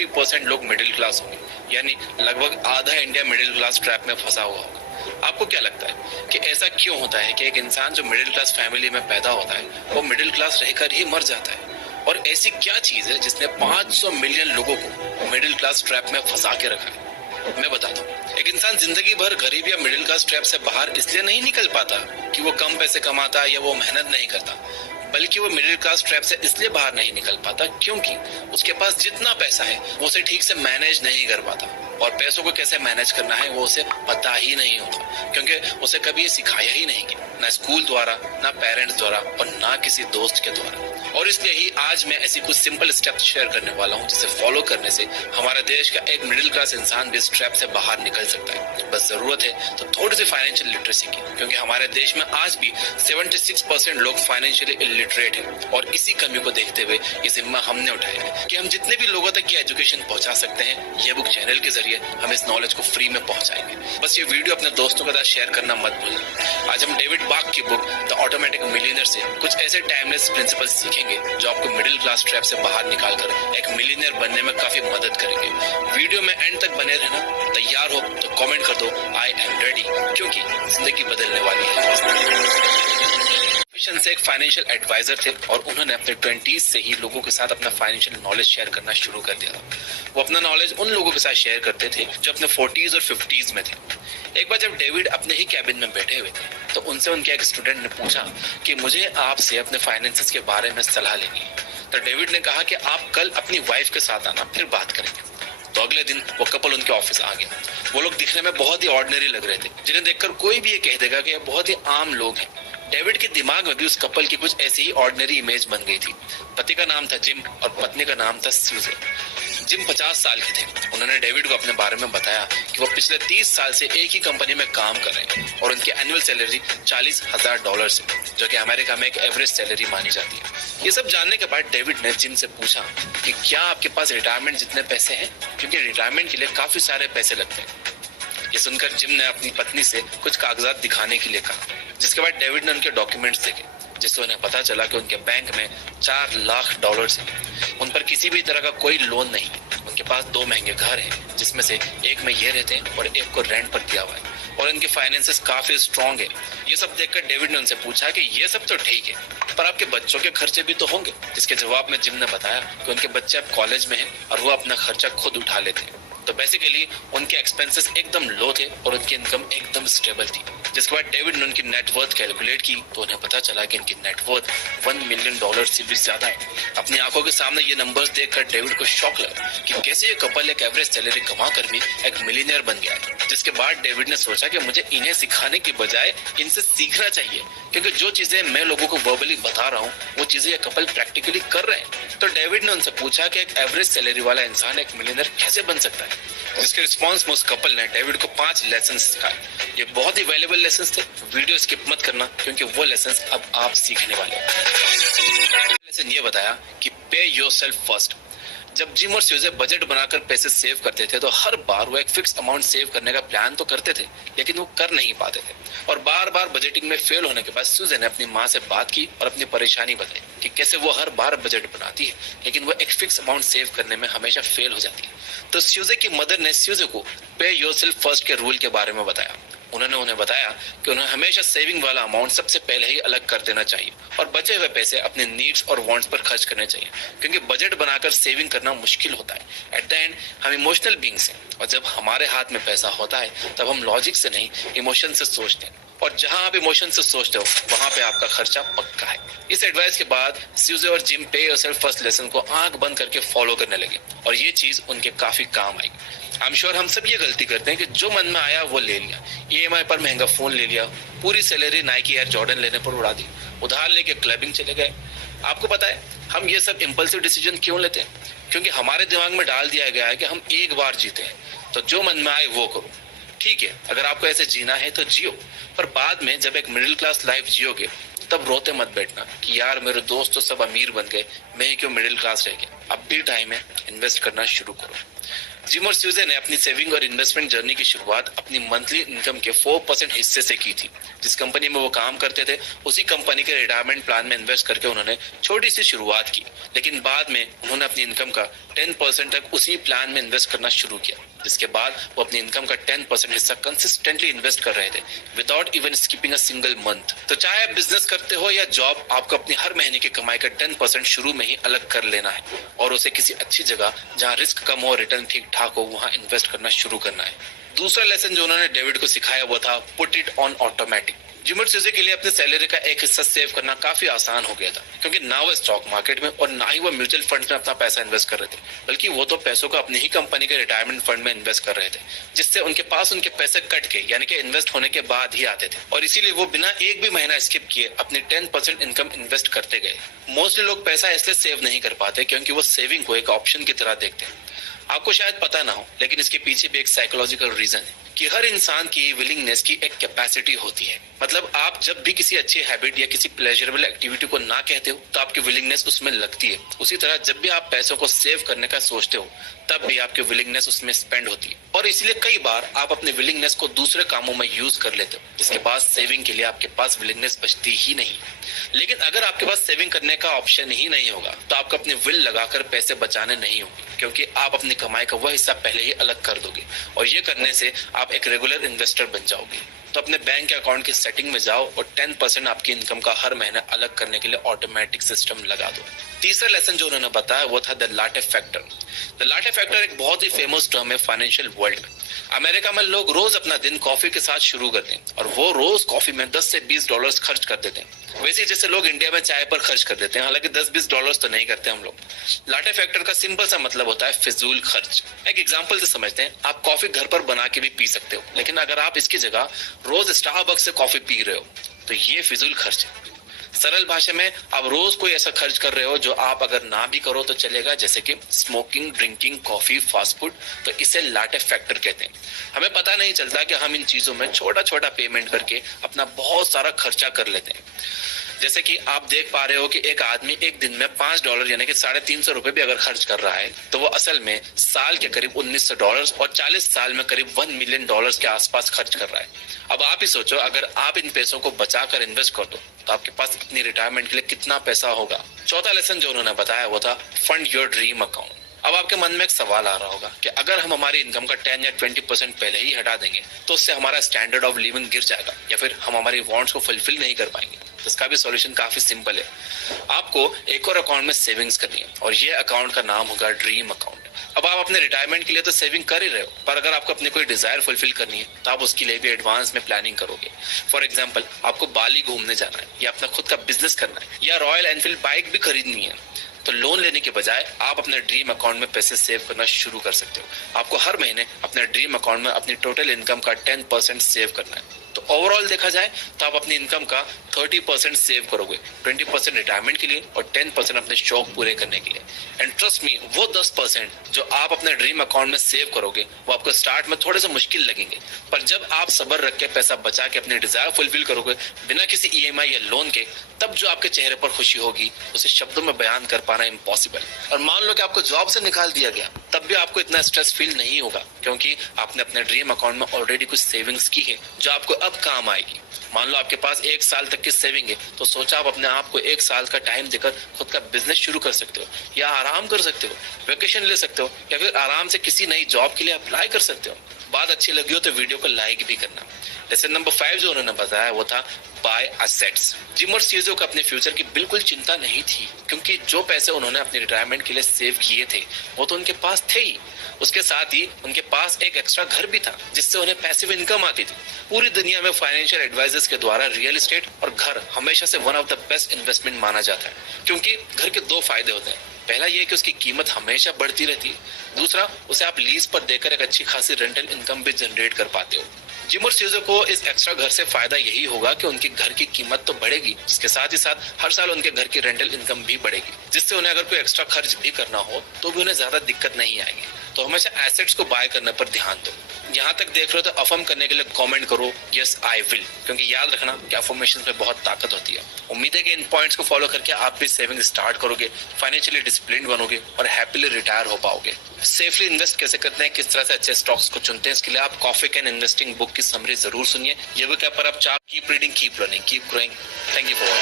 50% लोग middle class होंगे, यानी लगभग आधा इंडिया मिडिल क्लास ट्रैप में फंसा हुआ होगा। आपको क्या लगता है कि ऐसा क्यों होता है कि एक इंसान जो मिडिल क्लास फैमिली में पैदा होता है वो मिडिल क्लास रहकर ही मर जाता है? और ऐसी क्या चीज है जिसने 500 मिलियन लोगों को मिडिल क्लास ट्रैप में फंसा के रखा है? मैं बताता हूँ। एक इंसान जिंदगी भर गरीब या मिडिल क्लास ट्रैप से बाहर इसलिए नहीं निकल पाता कि वो कम पैसे कमाता या वो मेहनत नहीं करता, बल्कि वो मिडिल क्लास ट्रैप से इसलिए बाहर नहीं निकल पाता क्योंकि उसके पास जितना पैसा है वो उसे ठीक से मैनेज नहीं कर पाता, और पैसों को कैसे मैनेज करना है वो उसे पता ही नहीं होता, क्योंकि उसे कभी सिखाया ही नहीं गया, ना स्कूल द्वारा, ना पेरेंट्स द्वारा, और ना किसी दोस्त के द्वारा। और इसलिए ही आज मैं ऐसी कुछ सिंपल स्टेप्स शेयर करने वाला हूँ जिसे फॉलो करने से हमारे देश का एक मिडिल क्लास इंसान भी इस ट्रैप से बाहर निकल सकता है। बस जरूरत है तो थोड़ी सी फाइनेंशियल लिटरेसी की, क्योंकि हमारे देश में आज भी 76% लोग फाइनेंशियली इलिटरेट है, और इसी कमी को देखते हुए ये जिम्मा हमने उठाया है कि हम जितने भी लोगों तक ये एजुकेशन पहुंचा सकते हैं, ये बुक चैनल के जरिए हम इस नॉलेज को फ्री में पहुंचाएंगे। बस ये वीडियो अपने दोस्तों के साथ शेयर करना मत भूलना। आज हम डेविड बाक की बुक द ऑटोमेटिक मिलियनेयर से कुछ ऐसे टाइमलेस प्रिंसिपल्स सीखेंगे जो आपको मिडिल क्लास ट्रैप से बाहर निकालकर एक मिलियनेयर बनने में काफी मदद करेंगे। वीडियो में एंड तक बने रहना। तैयार हो तो कमेंट कर दो आई एम रेडी, क्योंकि जिंदगी बदलने वाली है। से एक फाइनेंशियल एडवाइजर थे और उन्होंने अपने 20s से ही लोगों के साथ अपना फाइनेंशियल नॉलेज शेयर करना शुरू कर दिया था। वो अपना नॉलेज उन लोगों के साथ शेयर करते थे जो अपने 40s और 50s में थे। एक बार जब डेविड अपने ही कैबिन में बैठे हुए थे तो उनसे उनके एक स्टूडेंट ने पूछा कि मुझे आपसे अपने फाइनेंसेस के बारे में सलाह लेनी है। तो डेविड ने कहा कि आप कल अपनी वाइफ के साथ आना, फिर बात करेंगे। तो अगले दिन वो कपल उनके ऑफिस आ गया। वो लोग दिखने में बहुत ही ऑर्डिनरी लग रहे थे, जिन्हें देखकर कोई भी ये कह देगा कि ये बहुत ही आम लोग हैं। डेविड के दिमाग में भी उस कपल की कुछ ऐसी ही ऑर्डिनरी इमेज बन गई थी। पति का नाम था जिम और पत्नी का नाम था सूजन। जिम 50 साल के थे। उन्होंने डेविड को अपने बारे में बताया कि वो पिछले 30 साल से एक ही कंपनी में काम कर रहे हैं और उनकी एनुअल सैलरी $40,000 है, जो कि अमेरिका में एक एवरेज सैलरी मानी जाती है। ये सब जानने के बाद डेविड ने जिम से पूछा कि क्या आपके पास रिटायरमेंट जितने पैसे हैं, क्योंकि रिटायरमेंट के लिए काफी सारे पैसे लगते हैं। ये सुनकर जिम ने अपनी पत्नी से कुछ कागजात दिखाने के लिए कहा, जिसके बाद डेविड ने उनके डॉक्यूमेंट्स देखे, जिससे उन्हें पता चला कि उनके बैंक में $4 लाख है। उन पर किसी भी तरह का कोई लोन नहीं है। उनके पास 2 महंगे घर हैं, जिसमें से एक में ये रहते हैं और एक को रेंट पर दिया हुआ है, और इनके फाइनेंसेस काफी स्ट्रॉन्ग है। ये सब देखकर डेविड ने उनसे पूछा कि ये सब तो ठीक है, पर आपके बच्चों के खर्चे भी तो होंगे। जिसके जवाब में जिम ने बताया कि उनके बच्चे अब कॉलेज में हैं और वो अपना खर्चा खुद उठा लेते हैं। तो बेसिकली उनके एक्सपेंसेस एकदम लो थे और उनकी इनकम एकदम स्टेबल थी। जिसके बाद डेविड ने उनकी नेटवर्थ कैलकुलेट की तो उन्हें पता चला कि इनकी नेटवर्थ $1 मिलियन से भी ज्यादा है। अपनी आंखों के सामने ये नंबर्स देखकर डेविड को शॉक लगा कि कैसे ये कपल एक एवरेज सैलरी कमा कर भी एक मिलियनियर बन गया है। जिसके बाद डेविड ने सोचा कि मुझे इन्हें सिखाने की बजाय इनसे सीखना चाहिए, क्योंकि जो चीजें मैं लोगों को वर्बली बता रहा हूँ वो चीजें ये कपल प्रैक्टिकली कर रहे हैं। तो डेविड ने उनसे पूछा कि एक एवरेज सैलरी वाला इंसान एक मिलियनियर कैसे बन सकता है। जिसके रिस्पॉन्स में उस कपल ने डेविड को 5 लेसन सिखाए। ये बहुत ही वैल्यूएबल लेसन थे। वीडियो स्किप मत करना, क्योंकि वो लेसन अब आप सीखने वाले हैं। लेसन ये बताया कि पे योरसेल्फ फर्स्ट। जब जिम और सूजे बजट बनाकर पैसे सेव करते थे तो हर बार वो एक फिक्स अमाउंट सेव करने का प्लान तो करते थे, लेकिन वो कर नहीं पाते थे। और बार बार बजटिंग में फेल होने के बाद सूजे ने अपनी माँ से बात की और अपनी परेशानी बताई कि कैसे वो हर बार बजट बनाती है, लेकिन वो एक फिक्स अमाउंट सेव करने में हमेशा फेल हो जाती है। तो सूजे की मदर ने सूजे को पे योरसेल्फ फर्स्ट के रूल के बारे में बताया। उन्होंने उन्हें बताया कि उन्हें हमेशा सेविंग वाला अमाउंट सबसे पहले ही अलग कर देना चाहिए और बचे हुए पैसे अपने नीड्स और वांट्स पर खर्च करने चाहिए, क्योंकि बजट बनाकर सेविंग करना मुश्किल होता है। एट द एंड हम इमोशनल बीइंग्स हैं, और जब हमारे हाथ में पैसा होता है तब हम लॉजिक से नहीं इमोशन से सोचते हैं, और जहां आप इमोशन से सोचते हो वहां पे आपका खर्चा पक्का है। इस एडवाइस के बाद सूजे और जिम पे योरसेल्फ फर्स्ट लेसन को आंख बंद करके फॉलो करने लगे, और ये चीज उनके काफी काम आई। आई एम श्योर हम सब ये गलती करते हैं कि जो मन में आया वो ले लिया। EMI पर महंगा फोन ले लिया, पूरी सैलरी नाइकी एयर जॉर्डन लेने पर उड़ा दी, उधार लेके क्लबिंग चले गए। आपको पता है हम ये सब इम्पल्सिव डिसीजन क्यों लेते हैं? क्योंकि हमारे दिमाग में डाल दिया गया है कि हम एक बार जीते हैं, तो जो मन में आए वो करो। ठीक है, अगर आपको ऐसे जीना है तो जियो, पर बाद में जब एक मिडिल क्लास लाइफ जियोगे तब रोते मत बैठना कि यार मेरे दोस्त तो सब अमीर बन गए, मैं ही क्यों मिडिल क्लास रह गया। अब भी टाइम है, इन्वेस्ट करना शुरू करो। जिम और स्यूजे ने अपनी सेविंग और इन्वेस्टमेंट जर्नी की शुरुआत अपनी मंथली इनकम के 4% हिस्से से की थी। जिस कंपनी में वो काम करते थे उसी कंपनी के रिटायरमेंट प्लान में इन्वेस्ट करके उन्होंने छोटी सी शुरुआत की, लेकिन बाद में उन्होंने अपनी इनकम का 10% तक उसी प्लान में इन्वेस्ट करना शुरू किया, जिसके बाद वो अपनी इनकम का 10% हिस्सा कंसिस्टेंटली इन्वेस्ट कर रहे थे without even skipping a single month. तो चाहे आप बिजनेस करते हो या जॉब, आपको अपनी हर महीने की कमाई का 10% शुरू में ही अलग कर लेना है और उसे किसी अच्छी जगह जहां रिस्क कम हो, रिटर्न ठीक ठाक हो, वहां इन्वेस्ट करना शुरू करना है। दूसरा लेसन जो उन्होंने डेविड को सिखाया वो था put it on automatic. Gym और स्यूजे के लिए अपने सैलरी का एक हिस्सा सेव करना काफी आसान हो गया था, क्योंकि ना वो स्टॉक मार्केट में और ना ही वो म्यूचुअल फंड में अपना पैसा इन्वेस्ट कर रहे थे, बल्कि वो तो पैसों को अपनी ही कंपनी के रिटायरमेंट फंड में इन्वेस्ट कर रहे थे, जिससे उनके पास उनके पैसे कट के यानी कि इन्वेस्ट होने के बाद ही आते थे, और इसीलिए वो बिना एक भी महीना स्किप किए अपनी 10% इनकम इन्वेस्ट करते गए। मोस्टली लोग पैसा इसलिए सेव नहीं कर पाते क्योंकि वो सेविंग को एक ऑप्शन की तरह देखते हैं। आपको शायद पता ना हो, लेकिन इसके पीछे भी एक साइकोलॉजिकल रीजन है कि हर इंसान की विलिंगनेस की एक कैपेसिटी होती है। मतलब आप जब भी किसी अच्छी हैबिट या किसी प्लेजरेबल एक्टिविटी को ना कहते हो तो आपकी विलिंगनेस उसमें लगती है। उसी तरह जब भी आप पैसों को सेव करने का सोचते हो तब भी आपकी विलिंगनेस उसमें स्पेंड होती है, और इसलिए कई बार आप अपनी विलिंगनेस को दूसरे कामों में यूज कर लेते हो, जिसके बाद सेविंग के लिए आपके पास विलिंगनेस बचती ही नहीं। लेकिन अगर आपके पास सेविंग करने का ऑप्शन ही नहीं होगा तो आपको अपनी विल लगाकर पैसे बचाने नहीं होंगे, क्योंकि आप अपनी कमाई का वह हिस्सा पहले ही अलग कर दोगे, और ये करने से आप एक रेगुलर इन्वेस्टर बन जाओगे। तो अपने बैंक अकाउंट की सेटिंग में जाओ और 10% आपकी इनकम का हर महीना अलग करने के लिए ऑटोमेटिक सिस्टम लगा दो। तीसरा लेसन जो उन्होंने बताया वो था the latte factor. The latte factor एक बहुत ही फेमस टर्म है फाइनेंशियल वर्ल्ड में। अमेरिका में लोग रोज अपना दिन कॉफी के साथ शुरू करते हैं और वो रोज कॉफी में 10 से 20 डॉलर्स खर्च कर देते हैं। वैसे जैसे लोग इंडिया में चाय पर खर्च कर देते हैं, हालांकि 10-20 डॉलर्स तो नहीं करते हम लोग। लाटे फैक्टर का सिंपल सा मतलब होता है फिजूल खर्च। एक एग्जांपल से समझते हैं, आप कॉफी घर पर बना के भी पी सकते हो, लेकिन अगर आप इसकी जगह रोज स्टारबक्स से कॉफी पी रहे हो तो ये फिजूल खर्च है। सरल भाषा में आप रोज कोई ऐसा खर्च कर रहे हो जो आप अगर ना भी करो तो चलेगा, जैसे कि smoking, drinking, coffee, fast food. तो इसे लाटे फैक्टर कहते हैं। हमें पता नहीं चलता कि हम इन चीजों में छोटा छोटा पेमेंट करके अपना बहुत सारा खर्चा कर लेते हैं। जैसे कि आप देख पा रहे हो कि एक आदमी एक दिन में $5 यानी कि $350 भी अगर खर्च कर रहा है तो वो असल में साल के करीब $1900 और 40 साल में करीब $1 मिलियन के आसपास खर्च कर रहा है। अब आप ही सोचो, अगर आप इन पैसों को बचाकर इन्वेस्ट कर दो तो आपके पास अपनी रिटायरमेंट के लिए कितना पैसा होगा। चौथा लेसन जो उन्होंने बताया वो था फंड योर ड्रीम अकाउंट। अब आपके मन में एक सवाल आ रहा होगा कि अगर हम हमारी इनकम का 10 या 20% पहले ही हटा देंगे तो उससे हमारा स्टैंडर्ड ऑफ लिविंग गिर जाएगा या फिर हम हमारी वांट्स को फुलफिल नहीं कर पाएंगे। तो इसका भी सॉल्यूशन काफी सिंपल है। आपको एक और अकाउंट में सेविंग्स करनी है और ये अकाउंट का नाम होगा ड्रीम अकाउंट। अब आप अपने रिटायरमेंट के लिए तो सेविंग कर ही रहे हो, पर अगर आपको अपनी कोई डिजायर फुलफिल करनी है तो आप उसके लिए भी एडवांस में प्लानिंग करोगे। फॉर एग्जाम्पल, आपको बाली घूमने जाना है या अपना खुद का बिजनेस करना है या रॉयल एनफील्ड बाइक भी खरीदनी है, तो लोन लेने के बजाय आप अपने ड्रीम अकाउंट में पैसे सेव करना शुरू कर सकते हो। आपको हर महीने अपने ड्रीम अकाउंट में अपनी टोटल इनकम का 10% सेव करना है। तो ओवरऑल देखा जाए तो आप अपनी इनकम का 30% सेव करोगे, 20% रिटायरमेंट के लिए और 10% अपने शौक पूरे करने के लिए। एंड ट्रस्ट मी, वो 10% जो आप अपने ड्रीम अकाउंट में सेव करोगे वो आपको स्टार्ट में थोड़े से मुश्किल लगेंगे, पर जब आप सब्र रख के पैसा बचा के अपनी डिजायर फुलफिल करोगे बिना किसी EMI या लोन के, तब जो आपके चेहरे पर खुशी होगी उसे शब्दों में बयान कर पाना इम्पॉसिबल। और मान लो कि आपको जॉब से निकाल दिया गया, तब भी आपको इतना स्ट्रेस फील नहीं होगा, क्योंकि आपने अपने ड्रीम अकाउंट में ऑलरेडी कुछ सेविंग्स की है जो आपको अब काम आएगी। मान लो आपके पास 1 साल तक की सेविंग है, तो सोचा आप अपने आप को 1 साल का टाइम देकर खुद का बिजनेस शुरू कर सकते हो, या आराम कर सकते हो, वेकेशन ले सकते हो, या फिर आराम से किसी नई जॉब के लिए अप्लाई कर सकते हो। बात अच्छी लगी हो तो वीडियो को लाइक भी करना। लेसन नंबर 5 जो उन्होंने बताया वो था बाय असेट्स। जिम और सीजो को अपने फ्यूचर की बिल्कुल चिंता नहीं थी, क्योंकि जो पैसे उन्होंने अपने रिटायरमेंट के लिए सेव किए थे वो तो उनके पास थे ही। उसके साथ ही उनके पास एक एक्स्ट्रा घर भी था जिससे उन्हें पैसिव इनकम आती थी। पूरी दुनिया में फाइनेंशियल एडवाइजर्स के द्वारा रियल एस्टेट और घर हमेशा से one of the best investment माना जाता है, क्योंकि घर के 2 फायदे होते हैं। पहला ये कि उसकी कीमत हमेशा बढ़ती रहती है, दूसरा उसे आप लीज पर देकर एक अच्छी खासी रेंटल इनकम भी जनरेट कर पाते हो। जिम और सीजो को इस एक्स्ट्रा घर से फायदा यही होगा कि उनके घर की कीमत तो बढ़ेगी, इसके साथ ही साथ हर साल उनके घर की रेंटल इनकम भी बढ़ेगी, जिससे उन्हें अगर कोई एक्स्ट्रा खर्च भी करना हो तो भी उन्हें ज्यादा दिक्कत नहीं आएगी। तो हमेशा एसेट्स को बाय करने पर ध्यान दो। यहाँ तक देख रहे हो तो अफर्म करने के लिए कमेंट करो यस आई विल, क्योंकि याद रखना कि अफर्मेशन में बहुत ताकत होती है। उम्मीद है कि इन पॉइंट्स को फॉलो करके आप भी सेविंग स्टार्ट करोगे, फाइनेंशियली डिसिप्लिन बनोगे और हैप्पीली रिटायर हो पाओगे। सेफली इन्वेस्ट कैसे करते हैं, किस तरह से अच्छे स्टॉक्स को चुनते हैं, इसके लिए आप कॉफी कैन इन्वेस्टिंग बुक की समरी जरूर सुनिए। ये बुक पर आप keep reading, keep learning, keep growing. Thank you for